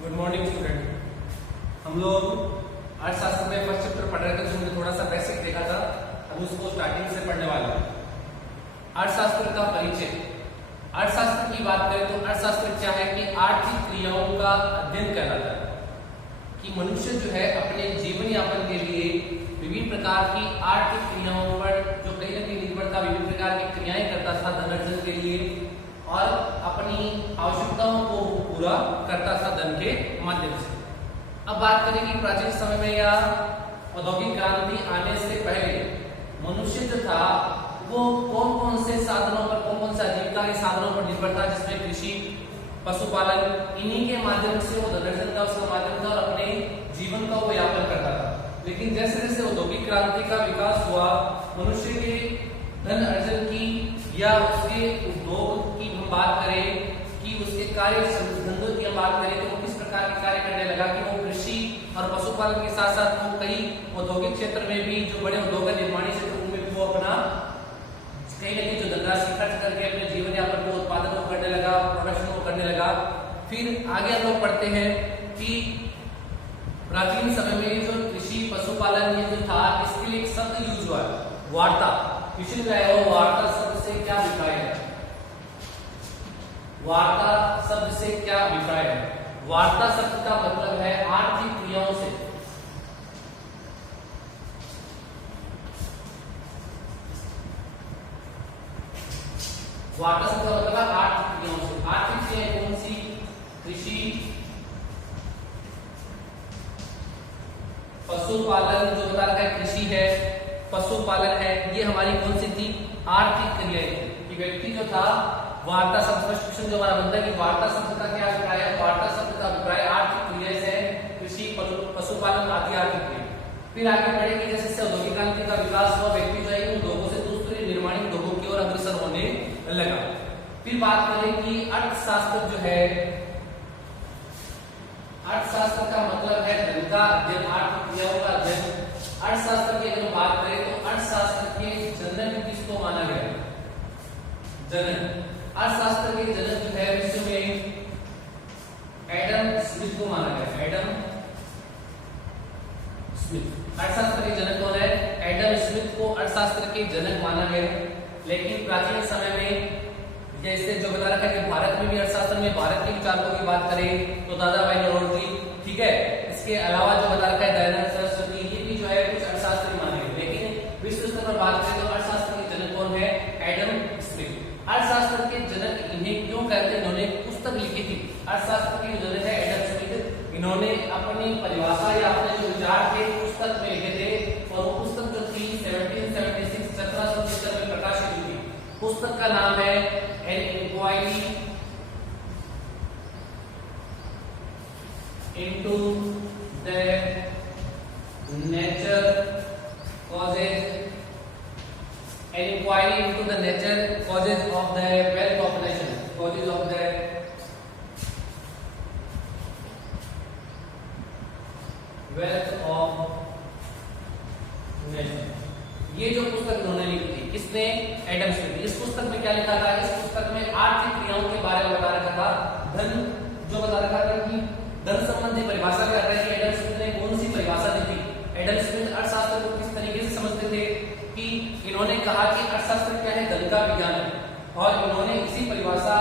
Good morning student. हम लोग अर्थशास्त्र में फर्स्ट चैप्टर पढ़ रहे थे, उसमें थोड़ा सा बेसिक देखा था। अब उसको स्टार्टिंग से पढ़ने वाले हैं। अर्थशास्त्र का परिचय। अर्थशास्त्र की बात करें तो अर्थशास्त्र क्या है कि आर्थिक क्रियाओं का अध्ययन कहलाता है कि मनुष्य जो है अपने जीवन यापन के लिए विभिन्न प्रकार की आर्थिक क्रियाओं पर जो कहीं ना कहीं निर्भरता विभिन्न प्रकार की क्रियाएं करता था धन अर्जन के लिए और अपनी आवश्यकताओं को पूरा करता था धन के माध्यम से। अब बात करें कि प्राचीन समय में या औद्योगिक क्रांति आने से पहले मनुष्य जो था वो कौन कौन से साधनों पर, कौन कौन से आजीविका के साधनों पर निर्भर था, जिसमें कृषि, पशुपालन, इन्हीं के माध्यम से वो धन अर्जन का उसका माध्यम था और अपने जीवन का वो यापन करता था। लेकिन जैसे जैसे औद्योगिक क्रांति का विकास हुआ, मनुष्य के धन अर्जन की या उसके उद्योग की हम बात करें कि उसके कार्य धंधों की हम बात करें तो वो किस प्रकार के कार्य करने लगा कि वो कृषि और पशुपालन के साथ साथ वो कई औद्योगिक क्षेत्र में भी जो बड़े उद्योग निर्माणी क्षेत्र उनमें भी वो अपना कहीं ना कहीं जो धनराशि खर्च करके अपने जीवन यापन को उत्पादन को करने लगा, प्रोडक्शन को करने लगा। फिर आगे हम लोग पढ़ते हैं कि प्राचीन समय में जो कृषि पशुपालन ये जो था इसके लिए एक शब्द यूज हुआ है, वार्ता। क्वेश्चन क्या है, वो वार्ता शब्द से क्या अभिप्राय है? वार्ता शब्द से क्या अभिप्राय है? वार्ता शब्द का मतलब है आर्थिक क्रियाओं से। वार्ता शब्द का मतलब है आर्थिक क्रियाओं से। आर्थिक क्रियाएं कौन सी? कृषि, पशुपालन जो बता रखा है कृषि है, पशुपालन है, ये हमारी कौन सी थी? आर्थिक क्रियाएं। कि व्यक्ति जो था वार्ता शब्द, फर्स्ट क्वेश्चन जो हमारा बनता है कि वार्ता शब्द का क्या अभिप्राय है? वार्ता शब्द का अभिप्राय आर्थिक क्रिया से कृषि, पशुपालन आदि आर्थिक क्रिया। फिर आगे बढ़ेंगे जैसे जैसे औद्योगिक क्रांति का विकास हुआ, व्यक्ति जो है उन उद्योगों से दूसरे निर्माणी उद्योगों की ओर अग्रसर होने लगा। फिर बात करें कि अर्थशास्त्र जो है, अर्थशास्त्र का मतलब है धन का अध्ययन, आर्थिक क्रियाओं का अध्ययन। अर्थशास्त्र की अगर बात करें तो अर्थशास्त्र के जनक किसको माना गया? जनक, अर्थशास्त्र के जनक जो है विश्व में एडम स्मिथ को माना गया। एडम स्मिथ अर्थशास्त्र के जनक कौन है? एडम स्मिथ को अर्थशास्त्र के जनक माना गया। लेकिन प्राचीन समय में जैसे जो बता रखा है कि भारत में भी अर्थशास्त्र में भारत के विचारकों की बात करें तो दादाभाई नौरोजी, ठीक है, इसके अलावा जो बता रखा है दयानंद सरस्वती, ये भी जो है कुछ अर्थशास्त्री माने गए। लेकिन विश्व स्तर पर बात करें तो अर्थशास्त्र के जनक कौन है? Adam Smith. अर्थशास्त्र के जनक इन्हें क्यों कहते हैं? इन्होंने पुस्तक लिखी थी। अर्थशास्त्र के जनक है एडम स्मिथ। इन्होंने अपनी परिभाषा या अपने जो विचार थे पुस्तक में लिखे थे और वो पुस्तक जो थी 1776 में प्रकाशित हुई थी। पुस्तक का नाम है an inquiry into the nature causes, an inquiry into the nature causes of the wealth of nation, causes of the wealth of nation। ये जो पुस्तक उन्होंने लिखी थी, किसने? Adam Smith. इस पुस्तक में क्या लिखा था? इस पुस्तक में आर्थिक क्रियाओं के बारे में बता रखा था। धन जो बता रखा था कि धन संबंधी परिभाषा क्या है कि एडम स्मिथ ने कौन सी परिभाषा दी थी? एडम स्मिथ अर्थशास्त्र को किस तरीके से समझते थे कि इन्होंने कहा कि अर्थशास्त्र क्या है? धन का विज्ञान है। और इन्होंने इसी परिभाषा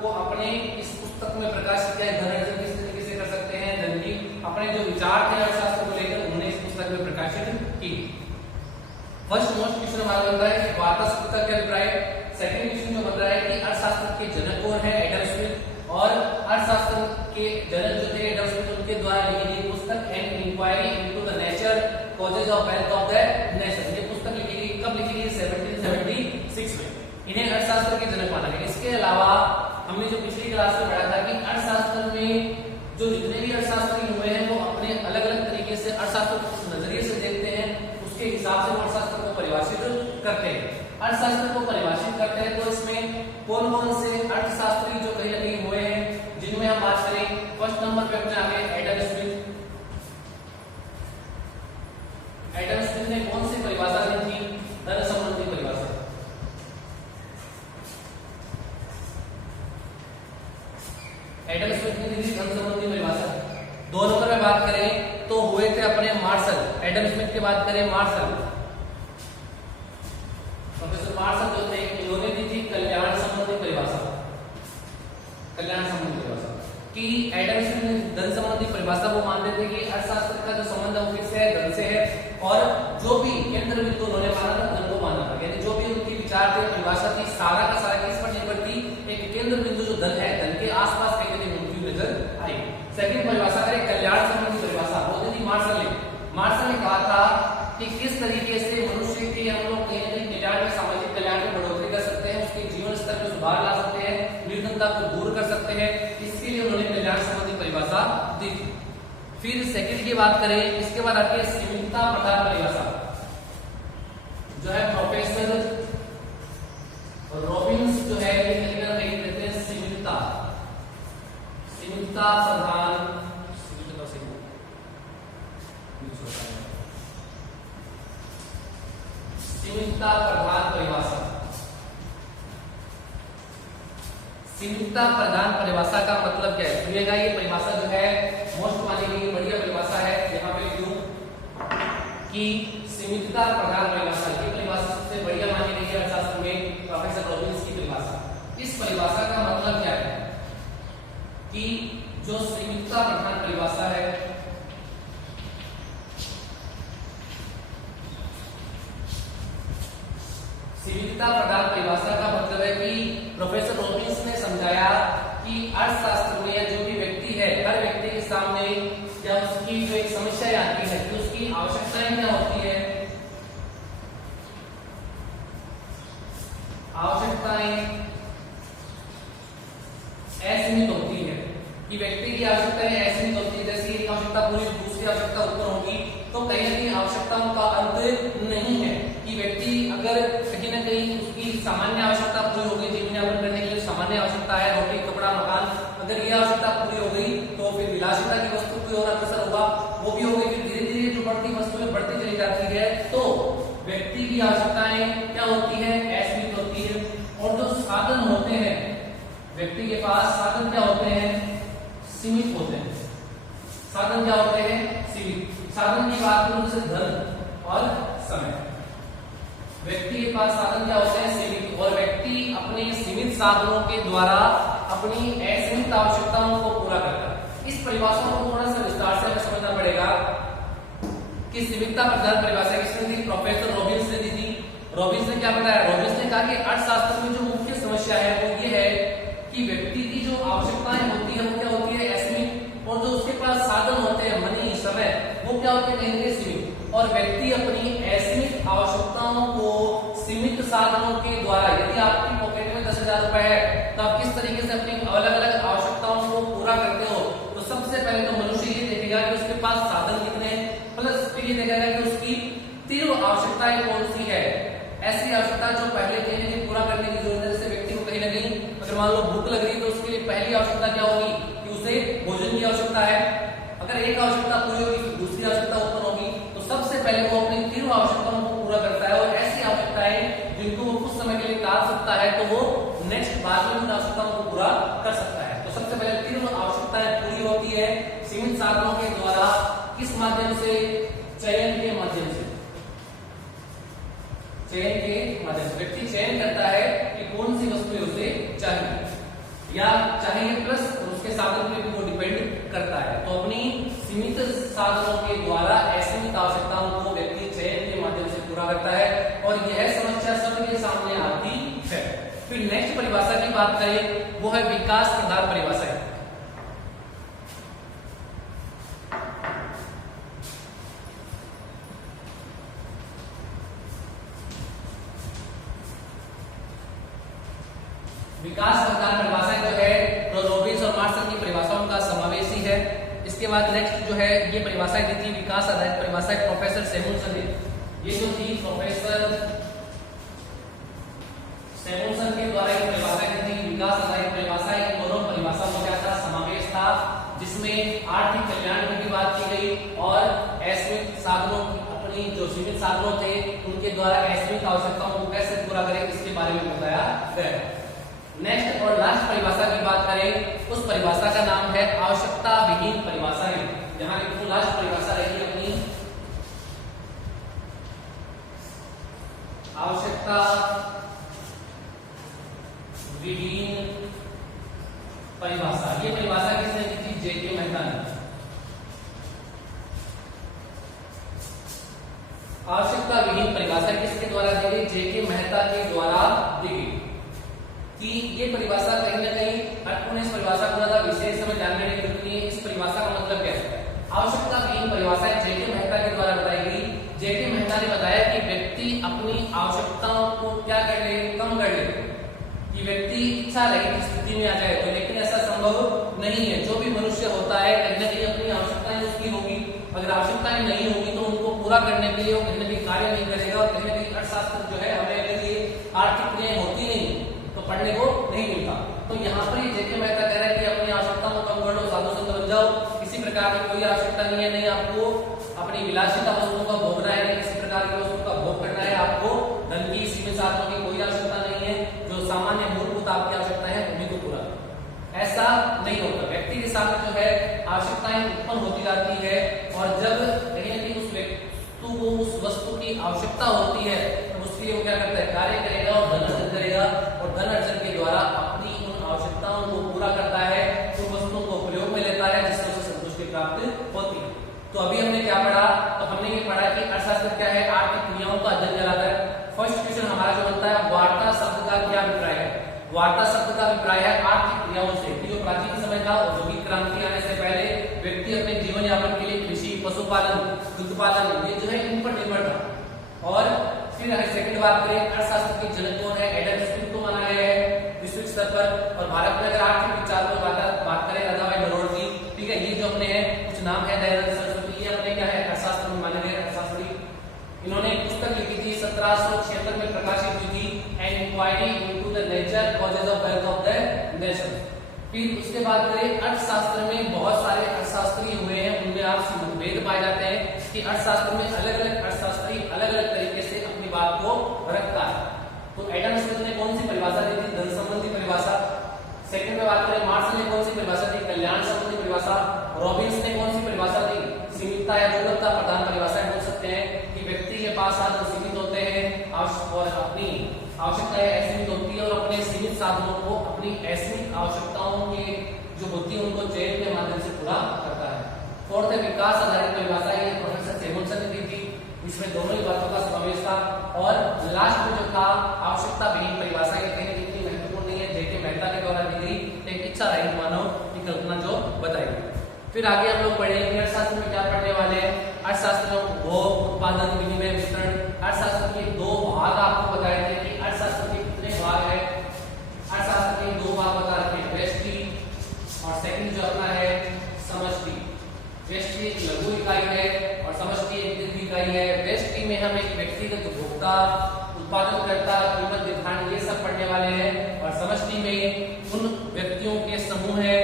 को अपने इस पुस्तक में प्रकाशित किया। धन अर्जन किस तरीके से कर सकते हैं, धन की अपने जो विचार थे अर्थशास्त्र को लेकर उन्होंने इस पुस्तक में प्रकाशित की। फर्स्ट मोस्ट क्वेश्चन हमारा बन रहा है कि वार्ता शब्द का क्या अभिप्राय है? सेकंड क्वेश्चन जो बन रहा है कि अर्थशास्त्र के जनक कौन है? Adam Smith. और अर्थशास्त्र के जनक जो थे एडम स्मिथ, उनके द्वारा लिखी गई पुस्तक an inquiry into the nature causes of wealth of the nation. ये पुस्तक लिखी गई कब? लिखी गई 1776 में। इन्हें अर्थशास्त्र के जनक माना गया। इसके अलावा हमने जो पिछली क्लास में पढ़ा था कि अर्थशास्त्र में जो जितने भी अर्थशास्त्री हुए हैं वो अपने अलग अलग तरीके से अर्थशास्त्र को उस नजरिए से देखते हैं, उसके हिसाब से अर्थशास्त्र को परिभाषित करते हैं। अर्थशास्त्र को परिभाषित करते हैं तो इसमें कौन कौन से अर्थशास्त्री जो कहीं ना कहीं हुए हैं जिनमें हम बात करें, फर्स्ट नंबर पे अपने आगे एडम स्मिथ। एडम स्मिथ ने कौन सी परिभाषा दी थी? धन संबंधी परिभाषा। एडम स्मिथ ने दी थी धन संबंधी परिभाषा। 2 नंबर में बात करें तो हुए थे अपने मार्शल, एडम स्मिथ की बात करें मार्शल, प्रोफेसर मार्शल जो थे इन्होंने दी थी कल्याण संबंधी परिभाषा। कल्याण संबंधी परिभाषा कि एडम स्मिथ ने धन संबंधी परिभाषा वो मानते थे कि अर्थशास्त्र का जो संबंध है वो किससे है, धन से है, और जो भी केंद्र बिंदु उन्होंने माना था धन को माना था, यानी जो भी उनकी विचार थे परिभाषा थी सारा का सारा किस पर निर्भर थी, एक केंद्र बिंदु जो धन है, धन के आसपास कहीं ना कहीं उनकी नजर आई। सेकंड परिभाषा करें कल्याण संबंधी परिभाषा, वो दी मार्शल ने। मार्शल ने कहा था कि किस तरीके से मनुष्य के हम लोग कहीं ना कहीं कल्याण में, सामाजिक कल्याण में बढ़ोतरी कर सकते हैं, उसके जीवन स्तर में सुधार ला सकते हैं, निर्धनता को दूर कर सकते हैं, इसके लिए उन्होंने कल्याण संबंधी परिभाषा दी थी। फिर सेकंड की बात करें, इसके बाद आती है सीमितता प्रधान परिभाषा, जो है प्रोफेसर रॉबिन्स जो है ये कहीं ना कहीं कहते हैं सीमितता प्रधान सीमितता प्रधान परिभाषा। सीमितता प्रधान परिभाषा का मतलब क्या है, सुनिएगा, ये परिभाषा जो है मोस्ट मानी गई बढ़िया परिभाषा है। यहाँ पे लिखूं कि सीमितता प्रधान परिभाषा, ये परिभाषा सबसे बढ़िया मानी गई है अर्थशास्त्र में, प्रोफेसर रॉबिन्स की परिभाषा। इस परिभाषा का मतलब क्या है कि जो सीमितता प्रधान परिभाषा है, सीमितता प्रधान परिभाषा का मतलब है कि प्रोफेसर रॉबिन्स ने समझाया कि अर्थशास्त्र में जो भी व्यक्ति है, हर व्यक्ति के सामने क्या उसकी जो एक समस्या आती है कि उसकी आवश्यकताएं क्या होती है, आवश्यकताएं असीमित होती है, कि व्यक्ति की आवश्यकताएं असीमित होती है। जैसे एक आवश्यकता पूरी, दूसरी आवश्यकता उत्पन्न होगी, तो कहीं ना कहीं आवश्यकताओं का अंत नहीं है, कि व्यक्ति अगर कहीं ना कहीं उसकी सामान्य आवश्यकता पूरी हो गई, जीवन यापन करने के लिए सामान्य आवश्यकता है रोटी कपड़ा मकान, अगर ये आवश्यकता पूरी हो गई तो फिर विलासिता की वस्तु की ओर अग्रसर होगा, वो भी हो गई, फिर धीरे धीरे जो बढ़ती वस्तुएं बढ़ती चली जाती है, तो व्यक्ति की आवश्यकताएं क्या होती है, असीमित होती है। और जो साधन होते हैं व्यक्ति के पास, साधन क्या होते हैं, सीमित होते हैं। साधन क्या होते हैं, सीमित। साधन की बात करूं जैसे धन और समय, व्यक्ति के पास साधन क्या होते हैं, सीमित, और व्यक्ति अपने सीमित साधनों के द्वारा अपनी असीमित आवश्यकताओं को पूरा करता है। इस परिभाषा को थोड़ा सा विस्तार से हमें समझना पड़ेगा कि सीमितता प्रधान परिभाषा किसने दी, प्रोफेसर रॉबिन्स ने दी थी। रॉबिन्स ने क्या बताया, रॉबिन्स ने कहा कि अर्थशास्त्र में जो मुख्य समस्या है वो ये है कि व्यक्ति की जो आवश्यकताएं होती है वो क्या होती है, असीमित, और जो उसके पास साधन होते हैं, मनी, समय, वो क्या होते हैं, कहीं ना सीमित, और व्यक्ति अपनी असीमित आवश्यकताओं को सीमित साधनों के द्वारा, यदि आपकी पॉकेट में 10,000 रुपए है तो आप किस तरीके से अपनी अलग अलग आवश्यकताओं को पूरा करते हो, तो सबसे पहले तो मनुष्य ये देखेगा कि उसके पास साधन कितने हैं, प्लस फिर ये देखेगा कि उसकी तीव्र आवश्यकताएं कौन सी है। ऐसी आवश्यकता जो पहले कहीं ना कहीं पूरा करने की जरूरत है, जैसे व्यक्ति को कहीं ना कहीं अगर मान लो भूख लग रही है तो उसके लिए पहली आवश्यकता क्या होगी कि उसे भोजन की आवश्यकता है। अगर एक आवश्यकता पूरी होगी फिर दूसरी आवश्यकता उत्पन्न होगी, तो सबसे पहले वो अपनी तीव्र आवश्यकताओं को पूरा करता है, और ऐसी आवश्यकताएं जिनको वो कुछ समय के लिए टाल सकता है तो वो नेक्स्ट बाद में उन आवश्यकताओं को पूरा कर सकता है। तो सबसे पहले तीव्र आवश्यकताएं पूरी होती है सीमित साधनों के द्वारा, किस माध्यम से, चयन के माध्यम से। चयन के माध्यम से व्यक्ति चयन करता है कि कौन सी वस्तु उसे चाहिए या चाहिए, प्लस उसके साधन पे भी वो डिपेंड करता है। तो अपनी सीमित साधनों के द्वारा असीमित आवश्यकताओं को व्यक्ति चयन के माध्यम से पूरा करता है, और यह समस्या सबके सामने आती है। फिर नेक्स्ट परिभाषा की बात करें, वो है विकास प्रधान परिभाषा है। विकास प्रधान परिभाषा जो है रॉबिन्स और मार्शल की परिभाषाओं का समावेशी है। इसके बाद नेक्स्ट जो है ये परिभाषाएं दी थी विकास आधारित परिभाषाएं प्रोफेसर सैमुअलसन ने, ये जो थी प्रोफेसर सैमुअलसन के द्वारा ये परिभाषाएं दी थी विकास आधारित परिभाषाएं। इन दोनों परिभाषाओं में क्या था, समावेश था, जिसमें आर्थिक कल्याण की भी बात की गई और असीमित साधनों, अपनी जो सीमित साधनों थे उनके द्वारा असीमित आवश्यकताओं को कैसे पूरा करें इसके बारे में बताया गया। नेक्स्ट और लास्ट परिभाषा की बात करें, उस परिभाषा का नाम है आवश्यकता विहीन परिभाषाएं। यहाँ एक लास्ट परिभाषा रहेगी अपनी आवश्यकता विहीन परिभाषा। ये परिभाषा किसने दी थी? जेके मेहता ने। आवश्यकता विहीन परिभाषा किसके द्वारा दी गई? जेके मेहता के द्वारा दी गई। कि ये परिभाषा कहीं ना कहीं अर्थपूर्ण, इस परिभाषा को ज्यादा विशेष समय जानने की जरूरत नहीं है। इस परिभाषा का मतलब क्या है? आवश्यकता विहीन परिभाषा जेके मेहता के द्वारा बताई गई। जेके मेहता ने बताया कि व्यक्ति अपनी आवश्यकताओं को क्या कर ले? कम कर ले। कि व्यक्ति इच्छा रहित स्थिति में आ जाए तो, लेकिन ऐसा संभव नहीं है। जो भी मनुष्य होता है कहीं ना कहीं अपनी आवश्यकताएं उसकी होगी। अगर आवश्यकताएं नहीं होगी तो उनको पूरा करने के लिए वो कहीं ना कहीं कार्य नहीं करेगा। और कहीं ना कहीं अर्थशास्त्र जो है हमें लिए आर्थिक क्रियाएं होती नहीं तो पढ़ने को नहीं मिलता। तो यहाँ पर जेके मेहता कह रहा है कि अपनी आवश्यकताओं को कम कर लो, साधु संत बन जाओ। किसी प्रकार की कोई आवश्यकता नहीं है, नहीं आपको अपनी विलासिता वस्तुओं का भोगना है, नहीं किसी प्रकार की वस्तु का भोग करना है। आपको धन की, सीमित साधनों की कोई आवश्यकता नहीं है। जो सामान्य मूलभूत आपकी आवश्यकता है उन्हीं को पूरा। ऐसा नहीं होता। व्यक्ति के सामने जो है आवश्यकताएं उत्पन्न होती जाती है और जब कहीं ना कहीं उस वस्तु को, उस वस्तु की आवश्यकता होती है तो उसके लिए वो क्या करता है? कार्य करेगा और धन अर्जन करेगा। और धन अर्जन के द्वारा अपनी उन आवश्यकताओं को पूरा करता है, उन वस्तुओं को प्रयोग में लेता है जिससे उसे संतुष्टि प्राप्त होती है। तो अभी हमने क्या पढ़ा? तो हमने ये पढ़ा कि अर्थशास्त्र क्या है? आर्थिक क्रियाओं का अध्ययन कराता है। फर्स्ट क्वेश्चन हमारा जो बनता है, वार्ता शब्द का क्या अभिप्राय है? वार्ता शब्द का अभिप्राय है आर्थिक क्रियाओं से। जो प्राचीन समय था, औद्योगिक क्रांति आने से पहले व्यक्ति अपने जीवन यापन के लिए कृषि, पशुपालन, दुग्ध पालन, ये जो है इन पर निर्भर था। और फिर अगर सेकंड बात करें, अर्थशास्त्र के जनक कौन है? एडम स्मिथ को माना गया है विश्व स्तर पर। और भारत में अगर आर्थिक विचार को बात करें, राजा भाई नरोजी, ठीक है, ये जो अपने हैं कुछ नाम है, दयानंद सरस्वती, ये अपने क्या है? अर्थशास्त्र में माने गए अर्थशास्त्री। इन्होंने पुस्तक लिखी थी 1776 में प्रकाशित हुई थी, an inquiry into the nature causes of wealth of the nation. फिर उसके बाद करें, अर्थशास्त्र में बहुत सारे अर्थशास्त्री हुए हैं, उनमें आपसी मतभेद पाए जाते हैं कि अर्थशास्त्र में अलग अलग अर्थशास्त्री अलग अलग तरीके से अपनी बात को रखता है। तो एडम स्मिथ ने कौन सी परिभाषा दी थी? धन संबंधी परिभाषा। सेकंड में बात करें, मार्क्स ने कौन सी परिभाषा दी? कल्याण संबंधी परिभाषा। रॉबिन्स ने कौन सी परिभाषा दी? सीमितता या दुर्लभता प्रधान परिभाषाएं बोल सकते हैं कि व्यक्ति के पास साधन सीमित होते हैं और अपनी आवश्यकताएं असीमित होती है और अपने सीमित साधनों को अपनी ऐसी आवश्यकताओं के जो होती है उनको चयन के माध्यम से पूरा करता है। फोर्थ है विकास आधारित परिभाषा, ये प्रोफेसर सेमुलसन ने दी थी। इसमें दोनों ही बातों का समावेश था। और लास्ट में जो था आवश्यकता विहीन परिभाषा, ये कहीं इतनी महत्वपूर्ण नहीं है, जेके मेहता के द्वारा दी गई एक इच्छा रहित मानव की कल्पना जो बताई गई। फिर आगे हम लोग पढ़ेंगे अर्थशास्त्र में क्या पढ़ने वाले हैं। अर्थशास्त्र में उपभोग, उत्पादन, विनिमय, वितरण। अर्थशास्त्र के दो भाग आपको बताए थे कि अर्थशास्त्र के कितने भाग है। अर्थशास्त्र के दो भाग बता रखे हैं, व्यष्टि और सेकंड जो अपना है समष्टि। व्यष्टि एक लघु इकाई है और समष्टि एक दीर्घ इकाई है। व्यष्टि में हम एक व्यक्तिगत उपभोक्ता, उत्पादनकर्ता, कीमत निर्धारण ये सब पढ़ने वाले हैं। और समष्टि में उन व्यक्तियों के समूह है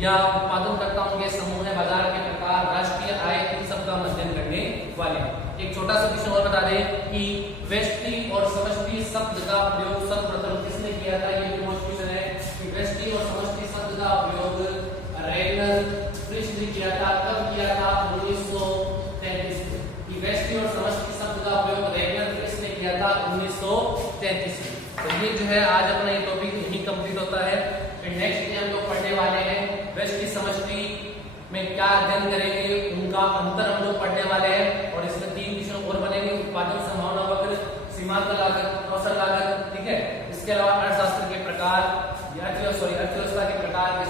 या उत्पादनकर्ताओं के समूह है, बाजार के प्रकार, राष्ट्रीय आय, इन सब का अध्ययन करने वाले हैं। एक छोटा सा क्वेश्चन और बता दें कि व्यष्टि और समष्टि शब्द का प्रयोग सर्वप्रथम किसने किया था? ये भी मोस्ट क्वेश्चन है कि व्यष्टि और समष्टि शब्द का प्रयोग रेगनर फ्रिश ने किया था। कब किया था? 1933 में। कि व्यष्टि और समष्टि शब्द का प्रयोग रेगनर फ्रिश ने किया था 1933 में। तो ये जो है आज अपना ये टॉपिक यही कंप्लीट होता है। फिर नेक्स्ट डे हम लोग पढ़ने वाले हैं व्यष्टि समष्टि में क्या अध्ययन करेंगे, उनका अंतर हम लोग पढ़ने वाले हैं। और इसमें 3 क्वेश्चन और बनेंगे, उत्पादन संभावना वक्र, सीमांत लागत, अवसर लागत, ठीक है। इसके अलावा अर्थशास्त्र के प्रकार, अर्थव्यवस्था के प्रकार के